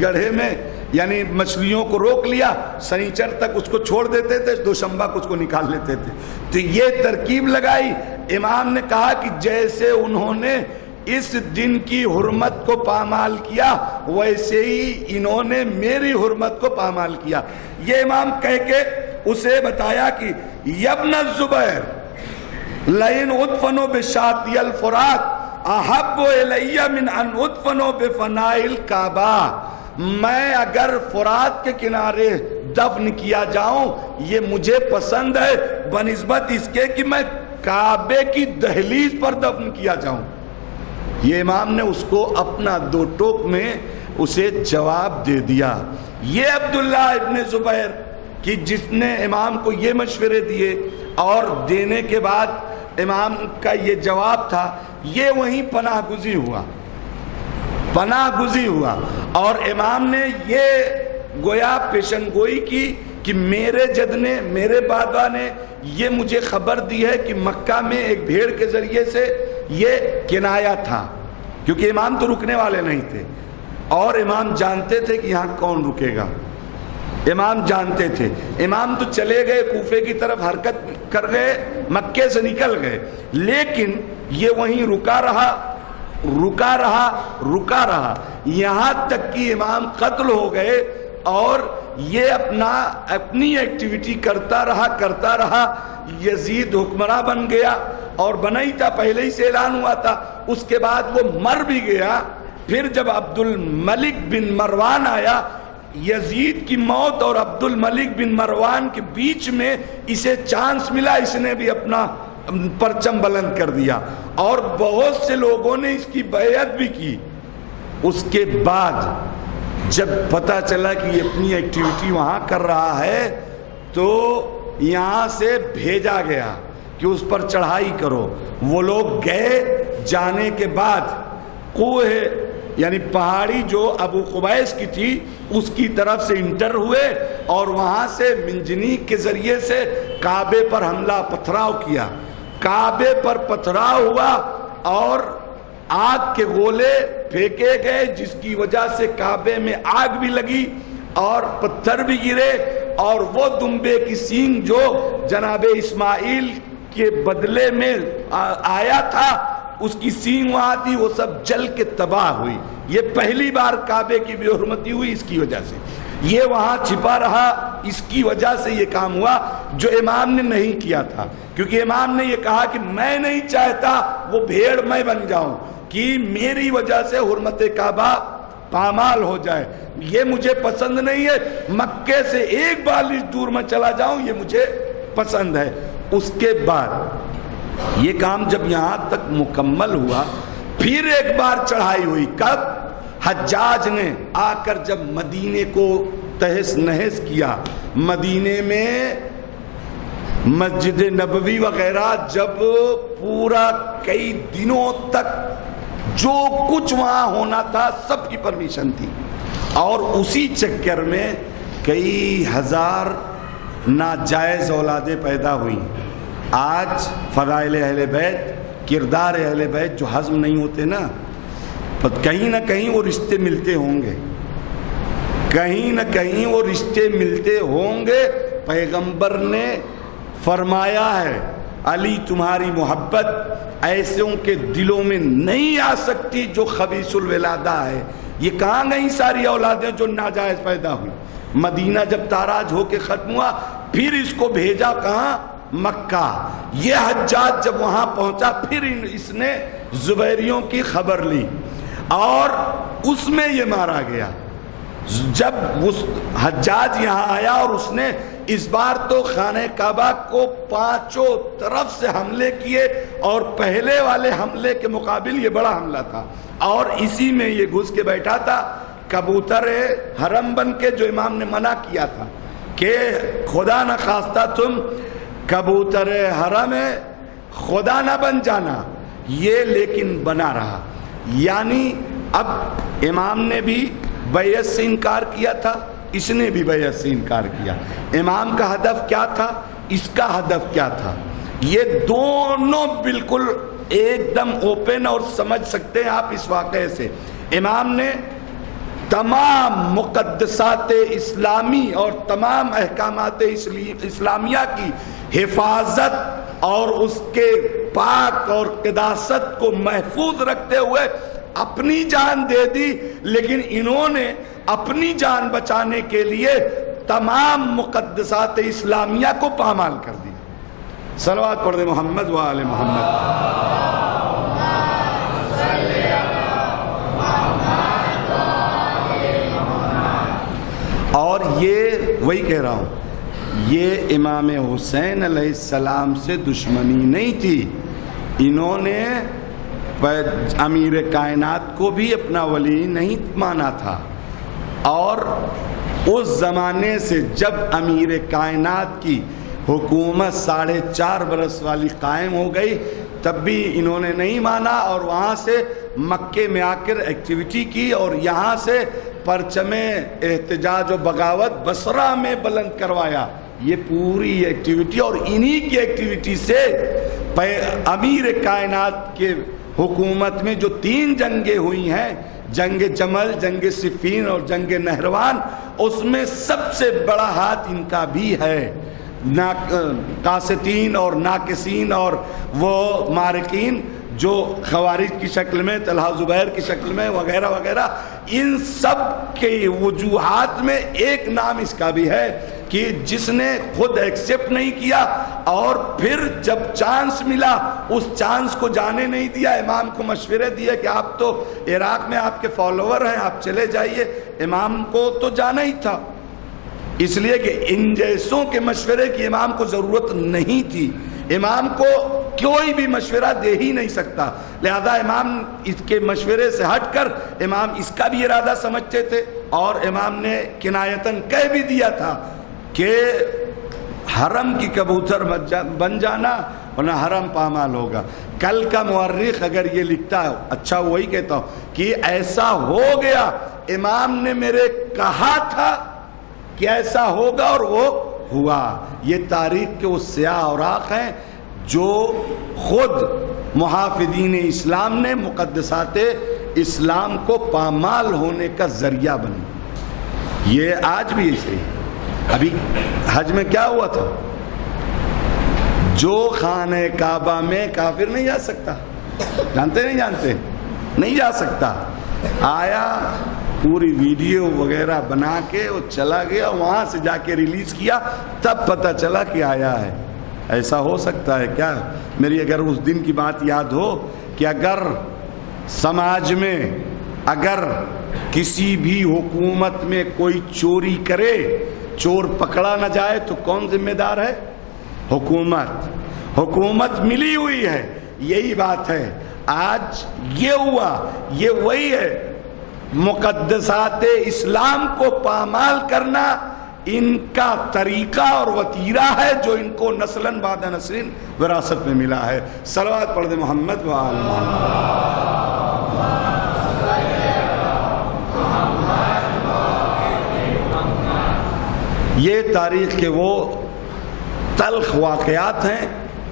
گڑھے میں یعنی مچھلیوں کو روک لیا، سنیچر تک اس کو چھوڑ دیتے تھے، دوشنبہ کو اس کو نکال لیتے تھے۔ تو یہ ترکیب لگائی، امام نے کہا کہ جیسے انہوں نے اس دن کی حرمت کو پامال کیا ویسے ہی انہوں نے میری حرمت کو پامال کیا۔ یہ امام کہہ کے اسے بتایا کہ یبن الزبیر لئن ادفنوا بشاطئ الفرات احب الی من ان ادفنوا بفناء الکعبہ، میں اگر فرات کے کنارے دفن کیا جاؤں یہ مجھے پسند ہے بنسبت اس کے کہ میں کعبے کی دہلیز پر دفن کیا جاؤں۔ یہ امام نے اس کو اپنا دو ٹوک میں اسے جواب دے دیا۔ یہ عبداللہ ابن زبیر کہ جس نے امام کو یہ مشورے دیے اور دینے کے بعد امام کا یہ جواب تھا، یہ وہیں پناہ گزین ہوا، پناہ گزی ہوا، اور امام نے یہ گویا پیشن گوئی کی کہ میرے جد نے، میرے بابا نے یہ مجھے خبر دی ہے کہ مکہ میں ایک بھیڑ کے ذریعے سے یہ کنایا تھا، کیونکہ امام تو رکنے والے نہیں تھے، اور امام جانتے تھے کہ یہاں کون رکے گا، امام جانتے تھے۔ امام تو چلے گئے کوفے کی طرف، حرکت کر گئے، مکے سے نکل گئے، لیکن یہ وہیں رکا رہا یہاں تک کہ امام قتل ہو گئے، اور یہ اپنی ایکٹیویٹی کرتا رہا۔ یزید حکمراں بن گیا، اور بنا ہی تھا، پہلے ہی سے اعلان ہوا تھا، اس کے بعد وہ مر بھی گیا۔ پھر جب عبد الملک بن مروان آیا، یزید کی موت اور عبد الملک بن مروان کے بیچ میں اسے چانس ملا، اس نے بھی اپنا پرچم بلند کر دیا، اور بہت سے لوگوں نے اس کی بیعت بھی کی۔ اس کے بعد جب پتہ چلا کہ یہ اپنی ایکٹیویٹی وہاں کر رہا ہے، تو یہاں سے بھیجا گیا کہ اس پر چڑھائی کرو۔ وہ لوگ گئے، جانے کے بعد کوہ یعنی پہاڑی جو ابو قبیس کی تھی اس کی طرف سے انٹر ہوئے، اور وہاں سے منجنیق کے ذریعے سے کعبے پر حملہ پتھراؤ کیا۔ کعبے پر پتھراؤ ہوا اور آگ کے گولے پھینکے گئے، جس کی وجہ سے کعبے میں آگ بھی لگی اور پتھر بھی گرے، اور وہ دمبے کی سینگ جو جناب اسماعیل کے بدلے میں آیا تھا، اس کی سینگ وہاں تھی، وہ سب جل کے تباہ ہوئی۔ یہ پہلی بار کعبے کی بے حرمتی ہوئی اس کی وجہ سے، یہ وہاں چھپا رہا، اس کی وجہ سے یہ کام ہوا جو امام نے نہیں کیا تھا، کیونکہ امام نے یہ کہا کہ میں نہیں چاہتا وہ بھیڑ میں بن جاؤں کہ میری وجہ سے حرمت کعبہ پامال ہو جائے، یہ مجھے پسند نہیں ہے، مکے سے ایک بالش دور میں چلا جاؤں یہ مجھے پسند ہے۔ اس کے بعد یہ کام جب یہاں تک مکمل ہوا، پھر ایک بار چڑھائی ہوئی۔ کب؟ حجاج نے آ کر جب مدینے کو تہس نہس کیا، مدینے میں مسجد نبوی وغیرہ جب پورا کئی دنوں تک جو کچھ وہاں ہونا تھا سب کی پرمیشن تھی، اور اسی چکر میں کئی ہزار ناجائز اولادیں پیدا ہوئیں۔ آج فضائل اہل بیت، کردار اہل بیت جو ہضم نہیں ہوتے نا، کہیں نہ کہیں وہ رشتے ملتے ہوں گے، کہیں نہ کہیں وہ رشتے ملتے ہوں گے۔ پیغمبر نے فرمایا ہے علی تمہاری محبت ایسوں کے دلوں میں نہیں آ سکتی جو خبیث الولادہ ہے۔ یہ کہاں گئی ساری اولادیں جو ناجائز پیدا ہوئی؟ مدینہ جب تاراج ہو کے ختم ہوا، پھر اس کو بھیجا کہاں؟ مکہ۔ یہ حجاج جب وہاں پہنچا، پھر اس نے زبیریوں کی خبر لی، اور اس میں یہ مارا گیا۔ جب اس حجاج یہاں آیا اور اس نے اس بار تو خانہ کعبہ کو پانچوں طرف سے حملے کیے، اور پہلے والے حملے کے مقابل یہ بڑا حملہ تھا، اور اسی میں یہ گھس کے بیٹھا تھا کبوتر حرم بن کے، جو امام نے منع کیا تھا کہ خدا نہ خواستہ تم کبوتر حرم خدا نہ بن جانا، یہ لیکن بنا رہا۔ یعنی اب امام نے بھی بیعت سے انکار کیا تھا، اس نے بھی بیعت سے انکار کیا۔ امام کا ہدف کیا تھا، اس کا ہدف کیا تھا، یہ دونوں بالکل ایک دم اوپن، اور سمجھ سکتے ہیں آپ اس واقعے سے۔ امام نے تمام مقدسات اسلامی اور تمام احکامات اسلامیہ کی حفاظت اور اس کے پاک اور قداست کو محفوظ رکھتے ہوئے اپنی جان دے دی، لیکن انہوں نے اپنی جان بچانے کے لیے تمام مقدسات اسلامیہ کو پامال کر دی۔ صلوات پڑھ دے محمد و آل محمد۔ اور یہ وہی کہہ رہا ہوں، یہ امام حسین علیہ السلام سے دشمنی نہیں تھی، انہوں نے امیر کائنات کو بھی اپنا ولی نہیں مانا تھا، اور اس زمانے سے جب امیر کائنات کی حکومت 4.5 برس والی قائم ہو گئی، تب بھی انہوں نے نہیں مانا، اور وہاں سے مکے میں آ کر ایکٹیویٹی کی اور یہاں سے پرچم احتجاج و بغاوت بصرہ میں بلند کروایا. یہ پوری ایکٹیویٹی اور انہی کی ایکٹیویٹی سے امیر کائنات کے حکومت میں جو 3 جنگیں ہوئی ہیں، جنگ جمل، جنگ صفین اور جنگ نہروان، اس میں سب سے بڑا ہاتھ ان کا بھی ہے. قاسطین اور ناقصین اور وہ مارقین جو خوارج کی شکل میں، طلحہ زبیر کی شکل میں وغیرہ وغیرہ، ان سب کے وجوہات میں ایک نام اس کا بھی ہے کہ جس نے خود ایکسپٹ نہیں کیا اور پھر جب چانس ملا اس چانس کو جانے نہیں دیا. امام کو مشورے دیے کہ آپ تو عراق میں آپ کے فالوور ہیں، آپ چلے جائیے. امام کو تو جانا ہی تھا، اس لیے کہ ان جیسوں کے مشورے کی امام کو ضرورت نہیں تھی. امام کو کوئی بھی مشورہ دے ہی نہیں سکتا، لہذا امام اس کے مشورے سے ہٹ کر امام اس کا بھی ارادہ سمجھتے تھے. اور امام نے کنایتاً کہہ بھی دیا تھا کہ حرم کی کبوتر بن جانا ورنہ حرم پامال ہوگا. کل کا مورخ اگر یہ لکھتا ہے، اچھا وہی کہتا ہوں کہ ایسا ہو گیا، امام نے میرے کہا تھا کہ ایسا ہوگا اور وہ ہوا. یہ تاریخ کے وہ سیاہ اوراق ہیں جو خود محافظین اسلام نے مقدسات اسلام کو پامال ہونے کا ذریعہ بنی. یہ آج بھی ایسے ہی. ابھی حج میں کیا ہوا تھا؟ جو خانہ کعبہ میں کافر نہیں جا سکتا، جانتے نہیں جانتے؟ نہیں جا سکتا. آیا پوری ویڈیو وغیرہ بنا کے وہ چلا گیا، وہاں سے جا کے ریلیز کیا، تب پتہ چلا کہ آیا ہے. ایسا ہو سکتا ہے کیا؟ میری اگر اس دن کی بات یاد ہو کہ اگر سماج میں اگر کسی بھی حکومت میں کوئی چوری کرے، چور پکڑا نہ جائے تو کون ذمہ دار ہے؟ حکومت. حکومت ملی ہوئی ہے. یہی بات ہے. آج یہ ہوا، یہ وہی ہے. مقدسات اسلام کو پامال کرنا ان کا طریقہ اور وتیرہ ہے جو ان کو نسلاً بعد نسل وراثت میں ملا ہے. صلوات پڑھ دے محمد و آل محمد. یہ تاریخ کے وہ تلخ واقعات ہیں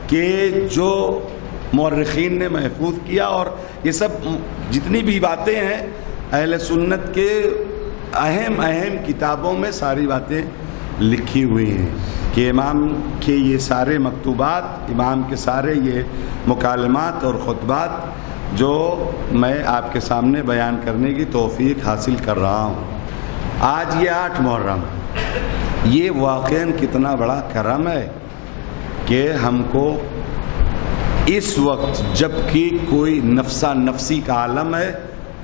کہ جو مورخین نے محفوظ کیا. اور یہ سب جتنی بھی باتیں ہیں اہل سنت کے اہم کتابوں میں ساری باتیں لکھی ہوئی ہیں کہ امام کے یہ سارے مکتوبات، امام کے سارے یہ مکالمات اور خطبات جو میں آپ کے سامنے بیان کرنے کی توفیق حاصل کر رہا ہوں. آج یہ 8 محرم، یہ واقعاً کتنا بڑا کرم ہے کہ ہم کو اس وقت جب کہ کوئی نفسا نفسی کا عالم ہے،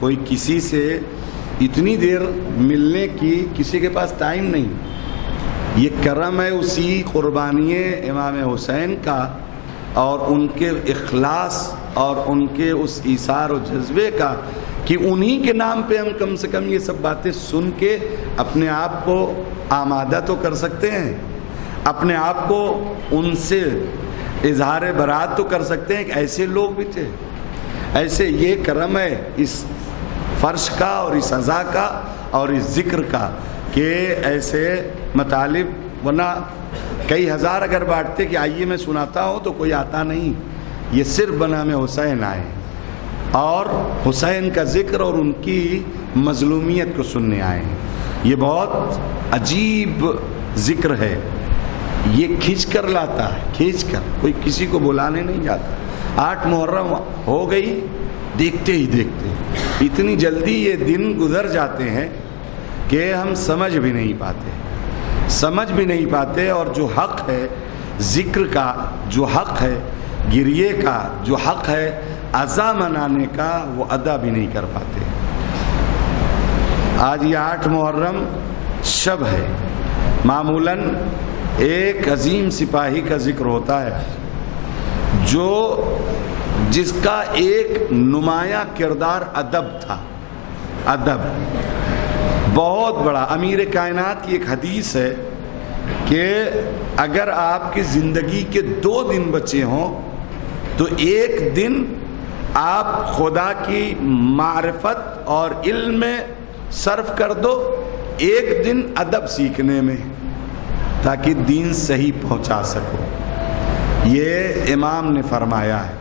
کوئی کسی سے اتنی دیر ملنے کی کسی کے پاس ٹائم نہیں. یہ کرم ہے اسی قربانی امام حسین کا اور ان کے اخلاص اور ان کے اس ایثار و جذبے کا کہ انہی کے نام پہ ہم کم سے کم یہ سب باتیں سن کے اپنے آپ کو آمادہ تو کر سکتے ہیں، اپنے آپ کو ان سے اظہار برات تو کر سکتے ہیں کہ ایسے لوگ بھی تھے. ایسے یہ کرم ہے اس فرش کا اور اس عزا کا اور اس ذکر کا کہ ایسے مطالب، ورنہ کئی ہزار اگر بانٹتے کہ آئیے میں سناتا ہوں تو کوئی آتا نہیں. یہ صرف بنام حسین آئے اور حسین کا ذکر اور ان کی مظلومیت کو سننے آئے ہیں. یہ بہت عجیب ذکر ہے. یہ کھینچ کر لاتا ہے، کھینچ کر، کوئی کسی کو بلانے نہیں جاتا. 8 محرم ہو گئی، دیکھتے ہی دیکھتے اتنی جلدی یہ دن گزر جاتے ہیں کہ ہم سمجھ بھی نہیں پاتے. اور جو حق ہے ذکر کا، جو حق ہے گریے کا، جو حق ہے عزا منانے کا، وہ ادا بھی نہیں کر پاتے. آج یہ 8 محرم شب ہے. معمولاً ایک عظیم سپاہی کا ذکر ہوتا ہے جس کا ایک نمایاں کردار ادب تھا. ادب بہت بڑا. امیر کائنات کی ایک حدیث ہے کہ اگر آپ کی زندگی کے 2 دن بچے ہوں تو ایک دن آپ خدا کی معرفت اور علم میں صرف کر دو، ایک دن ادب سیکھنے میں، تاکہ دین صحیح پہنچا سکو۔ یہ امام نے فرمایا ہے۔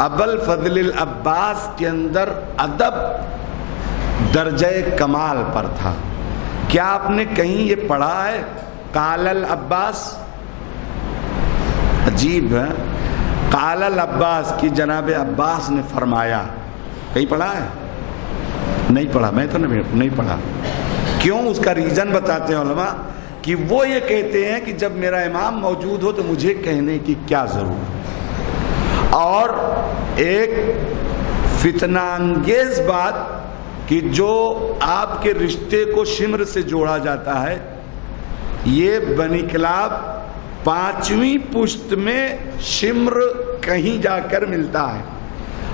ابوالفضل العباس کے اندر ادب درجہ کمال پر تھا۔ کیا آپ نے کہیں یہ پڑھا ہے قال العباس؟ عجیب ہے، قال العباس کی جناب عباس نے فرمایا، کہیں پڑھا ہے؟ نہیں پڑھا، میں تو نہیں پڑھا۔ کیوں؟ اس کا ریزن بتاتے ہیں علماء کہ وہ یہ کہتے ہیں کہ جب میرا امام موجود ہو تو مجھے کہنے کی کیا ضرورت۔ اور ایک فتنہ انگیز بات کہ جو آپ کے رشتے کو شمر سے جوڑا جاتا ہے، یہ بنی کلاب 5ویں پشت میں شمر کہیں جا کر ملتا ہے،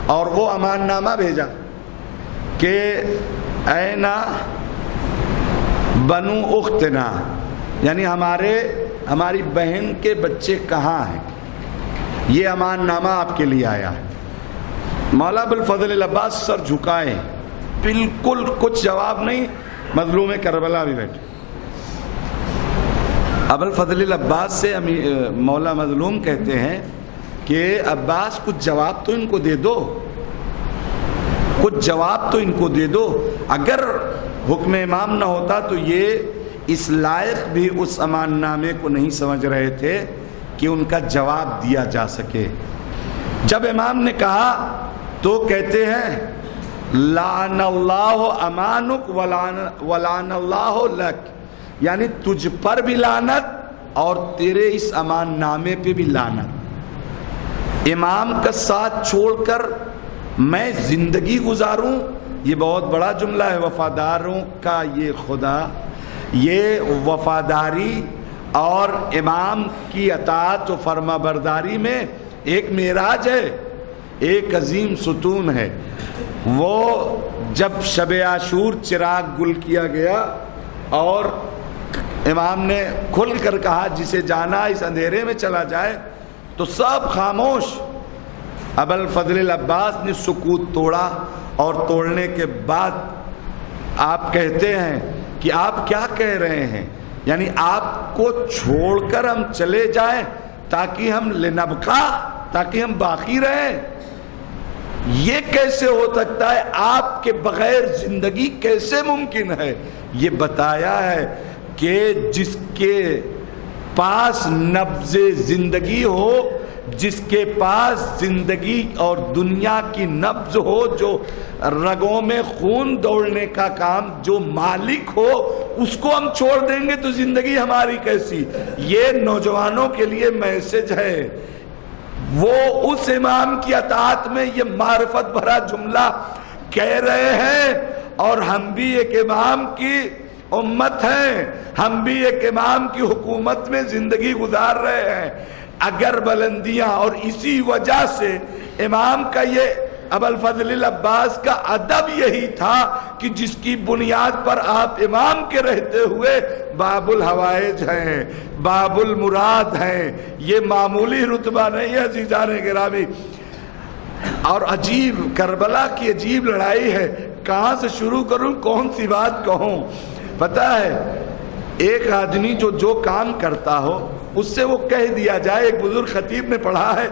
اور وہ امان نامہ بھیجا کہ اینا بنو اختنا، یعنی ہماری بہن کے بچے کہاں ہیں، یہ امان نامہ آپ کے لیے آیا ہے۔ مولا ابوالفضل العباس سر جھکائے، بالکل کچھ جواب نہیں۔ مظلوم کربلا بھی بیٹھے۔ ابوالفضل العباس سے مولا مظلوم کہتے ہیں کہ عباس کچھ جواب تو ان کو دے دو، کچھ جواب تو ان کو دے دو۔ اگر حکم امام نہ ہوتا تو یہ اس لائق بھی اس امان نامے کو نہیں سمجھ رہے تھے کہ ان کا جواب دیا جا سکے۔ جب امام نے کہا تو کہتے ہیں لعن اللہ امانک ولعن اللہ لک، یعنی تجھ پر بھی لعنت اور تیرے اس امان نامے پہ بھی لعنت۔ امام کا ساتھ چھوڑ کر میں زندگی گزاروں، یہ بہت بڑا جملہ ہے۔ وفاداروں کا یہ خدا، یہ وفاداری اور امام کی اطاعت و فرما برداری میں ایک معراج ہے، ایک عظیم ستون ہے۔ وہ جب شب عاشور چراغ گل کیا گیا اور امام نے کھل کر کہا جسے جانا اس اندھیرے میں چلا جائے، تو سب خاموش۔ ابوالفضل العباس نے سکوت توڑا، اور توڑنے کے بعد آپ کہتے ہیں کہ آپ کیا کہہ رہے ہیں، یعنی آپ کو چھوڑ کر ہم چلے جائیں تاکہ ہم لنبقا، تاکہ ہم باقی رہیں؟ یہ کیسے ہو سکتا ہے؟ آپ کے بغیر زندگی کیسے ممکن ہے؟ یہ بتایا ہے کہ جس کے پاس نبض زندگی ہو، جس کے پاس زندگی اور دنیا کی نبض ہو، جو رگوں میں خون دوڑنے کا کام جو مالک ہو، اس کو ہم چھوڑ دیں گے تو زندگی ہماری کیسی؟ یہ نوجوانوں کے لیے میسج ہے۔ وہ اس امام کی اطاعت میں یہ معرفت بھرا جملہ کہہ رہے ہیں، اور ہم بھی ایک امام کی امت ہیں، ہم بھی ایک امام کی حکومت میں زندگی گزار رہے ہیں۔ اگر بلندیاں، اور اسی وجہ سے امام کا یہ ابوالفضل العباس کا ادب یہی تھا کہ جس کی بنیاد پر آپ امام کے رہتے ہوئے باب الحوائج ہیں، باب المراد ہیں۔ یہ معمولی رتبہ نہیں ہے عزیزان گرامی۔ اور عجیب، کربلا کی عجیب لڑائی ہے، کہاں سے شروع کروں، کون سی بات کہوں؟ پتہ ہے ایک آدمی جو کام کرتا ہو اس سے وہ کہہ دیا جائے، ایک بزرگ خطیب نے پڑھا ہے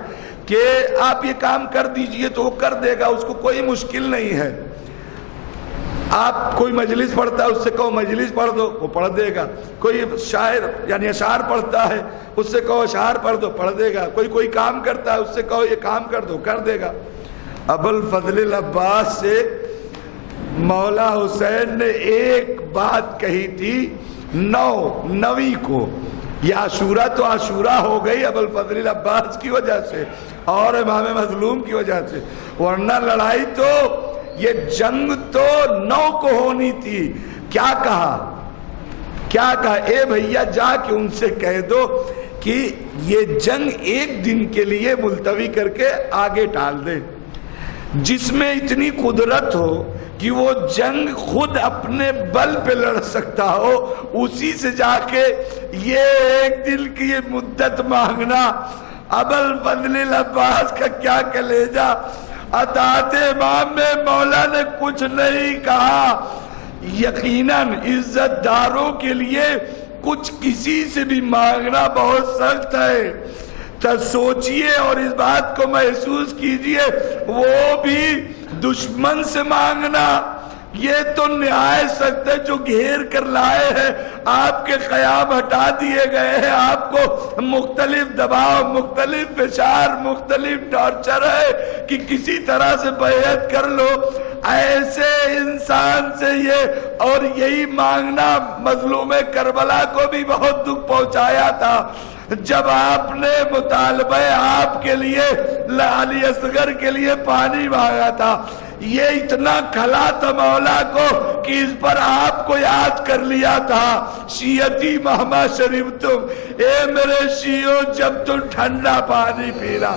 کہ آپ یہ کام کر دیجئے تو وہ کر دے گا، اس کو کوئی مشکل نہیں ہے۔ آپ کوئی مجلس پڑھتا ہے، اس سے کہو مجلس پڑھ دو، وہ پڑھ دے گا۔ کوئی شاعر یعنی اشعار پڑھتا ہے، اس سے کہو اشعار پڑھ دو، پڑھ دے گا۔ کوئی کام کرتا ہے، اس سے کہو یہ کام کر دو، کر دے گا۔ ابوالفضل العباس سے مولا حسین نے ایک بات کہی تھی 9ویں کو۔ یہ عاشورہ تو عاشورہ ہو گئی ابوالفضل العباس کی وجہ سے اور امام مظلوم کی وجہ سے، ورنہ لڑائی تو یہ جنگ تو 9 کو ہونی تھی۔ کیا کہا اے بھیا جا کے ان سے کہہ دو کہ یہ جنگ ایک دن کے لیے ملتوی کر کے آگے ٹال دے۔ جس میں اتنی قدرت ہو کہ وہ جنگ خود اپنے بل پہ لڑ سکتا ہو، اسی سے جا کے یہ ایک دل کی یہ مدت مانگنا۔ ابوالفضل العباس کا کیا کلیجہ، اطاعت امام میں مولا نے کچھ نہیں کہا. یقیناً عزت داروں کے لیے کچھ کسی سے بھی مانگنا بہت سخت ہے. تو سوچئے اور اس بات کو محسوس کیجئے، وہ بھی دشمن سے مانگنا یہ تو نہایت سخت ہے. جو گھیر کر لائے ہیں، آپ کے قیام ہٹا دیے گئے ہیں، آپ کو مختلف دباؤ، مختلف فشار، مختلف ٹارچر ہے کہ کسی طرح سے بیعت کر لو. ایسے انسان سے یہ اور یہی مانگنا مظلوم کربلا کو بھی بہت دکھ پہنچایا تھا. جب آپ نے مطالبہ آپ کے لیے علی اصغر کے لیے پانی مانگا تھا، یہ اتنا کھلا تھا مولا کو کہ اس پر آپ کو یاد کر لیا تھا. شیعتی مہما شریف تم، اے میرے شیعو جب تم ٹھنڈا پانی پینا.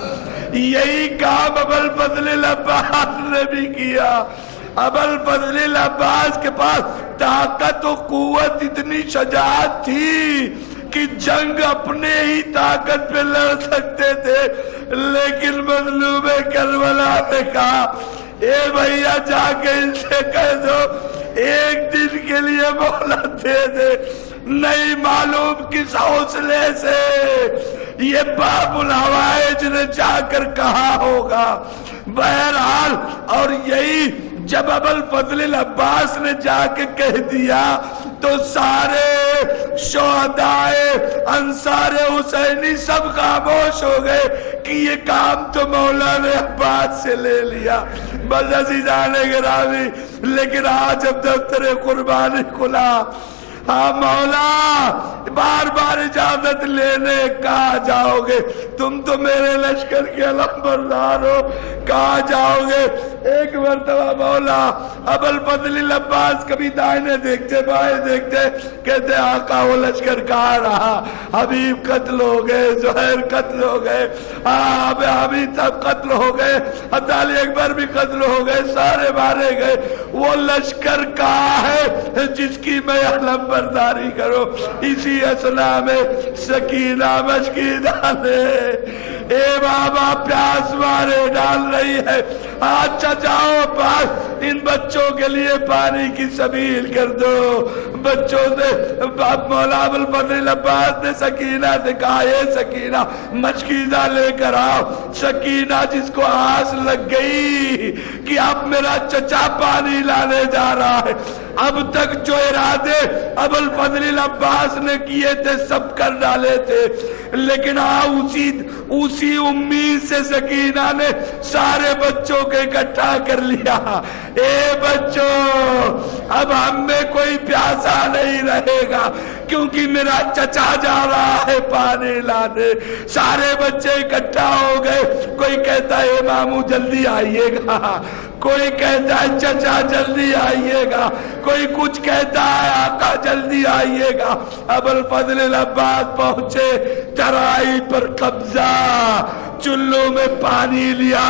یہی کام ابوالفضل العباس نے بھی کیا. ابوالفضل العباس کے پاس طاقت و قوت، اتنی شجاعت تھی کہ جنگ اپنے ہی طاقت پہ لڑ سکتے تھے. لیکن مظلوم کربلا نے کہا، اے بھیا جا کے ان سے کہہ دو ایک دن کے لیے مہلت دے دے. نہیں معلوم کس حوصلے سے یہ باب الحوائج نے جا کر کہا ہوگا. بہرحال اور یہی جب ابوالفضل العباس نے جا کے کہہ دیا تو سارے شہدائے انصار حسینی سب خاموش ہو گئے کہ یہ کام تو مولا نے عباس سے لے لیا. بس عزیزان گرامی، لیکن آج جب دفتر قربانی کھلا، ہاں مولا بار بار اجازت لینے کہاں جاؤ گے؟ تم تو میرے لشکر کے علمبردار ہو، کہاں جاؤ گے؟ ایک مرتبہ مولا ابوالفضل العباس کبھی دائنے دیکھتے بائیں دیکھتے، کہتے آقا وہ لشکر کہاں رہا؟ حبیب قتل ہو گئے، زہیر قتل ہو گئے، حبیب سب قتل ہو گئے، علی اکبر بھی قتل ہو گئے، سارے مارے گئے. وہ لشکر کہاں ہے جس کی میں علمبرداری کرو؟ اسی اسنا میں سکینہ مشکی ڈالے. اے بابا پیاس مارے ڈال رہی ہے، اچھا جاؤ پاس ان بچوں کے لیے پانی کی سبیل کر دو. بچوں سے مولا ابوالفضل العباس نے سکینہ سے کہا، یہ سکینہ مشکیزہ لے کر آؤ. سکینہ جس کو آس لگ گئی کہ اب میرا چچا پانی لانے جا رہا ہے. اب تک جو ارادے ابوالفضل العباس نے کیے تھے سب کر ڈالے تھے، لیکن اسی امید سے سکینہ نے سارے بچوں کو اکٹھا کر لیا. اے بچوں، اب ہم میں کوئی پیاسا نہیں رہے گا کیونکہ میرا چچا جا رہا ہے پانی لانے. سارے بچے اکٹھا ہو گئے. کوئی کہتا ہے ماموں جلدی آئیے گا، کوئی کہتا ہے چچا جلدی آئیے گا، کوئی کچھ کہتا ہے آقا جلدی آئیے گا. ابوالفضل العباس پہنچے، ترائی پر قبضہ، چلوں میں پانی لیا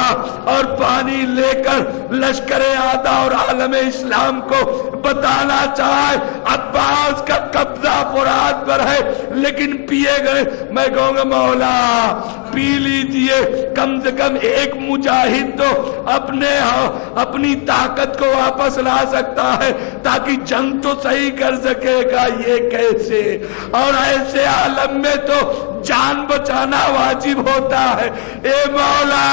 اور پانی لے کر لشکر آدھا اور عالم اسلام کو بتانا چاہے عباس کا قبضہ فرات پر ہے، لیکن پیے گئے. میں کہوں گا مولا پی لیجئے، کم سے کم ایک مجاہد تو اپنی طاقت کو واپس لا سکتا ہے تاکہ جنگ تو صحیح کر سکے گا. یہ کیسے؟ اور ایسے عالم میں تو جان بچانا واجب ہوتا ہے. اے مولا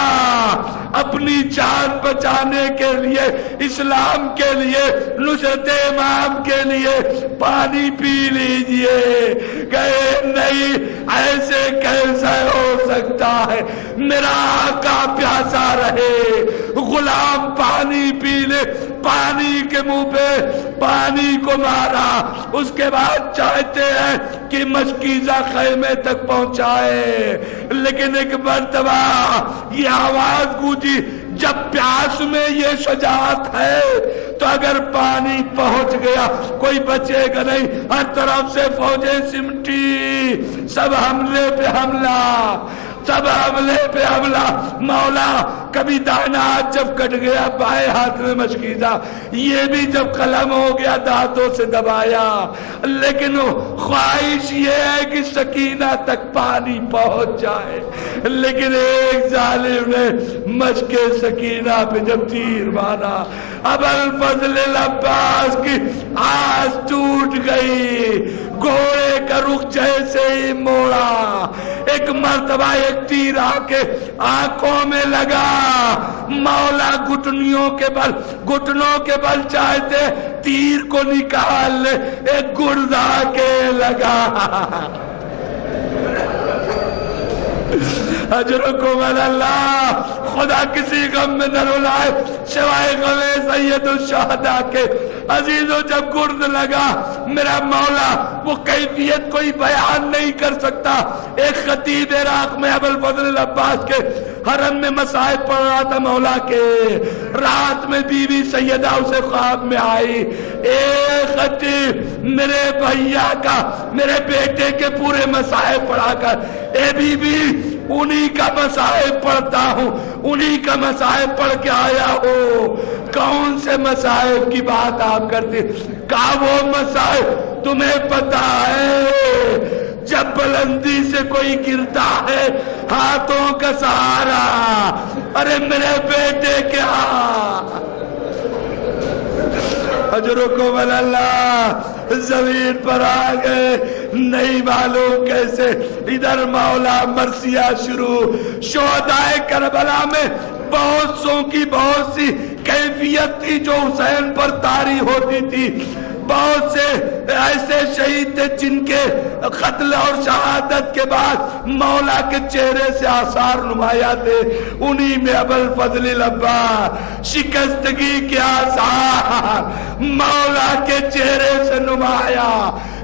اپنی جان بچانے کے لیے، اسلام کے لیے، نصرت امام کے لیے پانی پی لیجئے. کہے نہیں، ایسے کیسے ہو سکتا ہے؟ میرا آقا پیاسا رہے، غلام پانی پی لے. پانی کے منہ پہ پانی کو مارا، اس کے بعد چاہتے ہیں کہ مشکیزہ خیمے تک پہنچائے. لیکن ایک مرتبہ یہ آواز گونجی، جب پیاس میں یہ شجاعت ہے تو اگر پانی پہنچ گیا کوئی بچے گا نہیں. ہر طرف سے فوجیں سمٹی، سب حملے پہ حملہ. سب حملے پہ حملہ. مولا کبھی دائنا ہاتھ جب کٹ گیا بائیں ہاتھ میں مشکیزہ، یہ بھی جب قلم ہو گیا دانتوں سے دبایا، لیکن خواہش یہ ہے کہ سکینہ تک پانی پہنچ جائے. لیکن ایک ظالم نے مشق سکینہ پہ جب تیر مارا، ابوالفضل العباس کی آس ٹوٹ گئی، گھوڑے کا رخ جیسے ہی موڑا، ایک مرتبہ ایک تیر آ کے آنکھوں میں لگا. مولا گھٹنوں کے بل چاہتے تیر کو نکال لے، ایک گردا کے لگا. اجرکم اللہ. خدا کسی غم میں نہ رلائے سوائے غم سید الشہداء کے. عزیزو جب گرد لگا میرا مولا وہ کیفیت کوئی بیان نہیں کر سکتا. ایک خطیب عراق میں ابوالفضل العباس کے حرم میں مصائب پڑھ رہا تھا مولا کے. رات میں بی بی سیدہ اسے خواب میں آئی. اے خطیب میرے بھیا کا میرے بیٹے کے پورے مصائب پڑھا کر. اے بی بی انہی کا مصائب پڑھتا ہوں، انہی کا مصائب پڑھ کے آیا ہو. کون سے مصائب کی بات آپ کرتے؟ کہا وہ مصائب تمہیں پتا ہے جب بلندی سے کوئی گرتا ہے ہاتھوں کا سہارا. ارے میرے بیٹے کیا اجرکم اللہ زمین پر آ گئے. نہیں معلوم کیسے ادھر مولا مرثیہ شروع. شہدائے کربلا میں بہت سو کی بہت سی کیفیت تھی جو حسین پر طاری ہوتی تھی. بہت سے ایسے شہید تھے جن کے قتل اور شہادت کے بعد مولا کے چہرے سے آثار نمایاں تھے. انہی میں ابوالفضل العباس شکستگی کے آثار مولا کے چہرے سے نمایاں.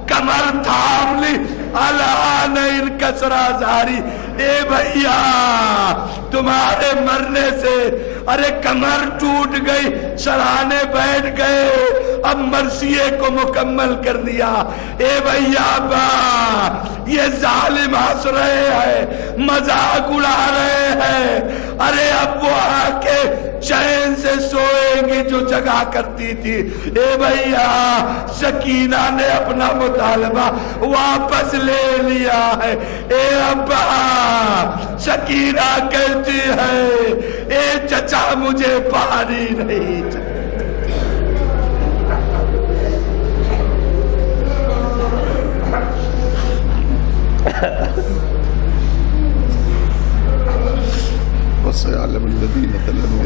کمر تھام لی الان انکسرا زاری. اے بھیا تمہارے مرنے سے ارے کمر ٹوٹ گئی، سرانے بیٹھ گئے، اب مرثیے کو مکمل کر دیا. اے بھیا با یہ ظالم ہنس رہے ہیں، مذاق اڑا رہے ہیں. ارے اب وہ آ کے چین سے سوئیں گی جو جگہ کرتی تھی. اے بھیا سکینہ نے اپنا مطالبہ واپس لے لیا ہے. اے ابا سکینہ کہتی ہے اے چچا مجھے پانی نہیں چاہیے. وسيعلم الذين تلموا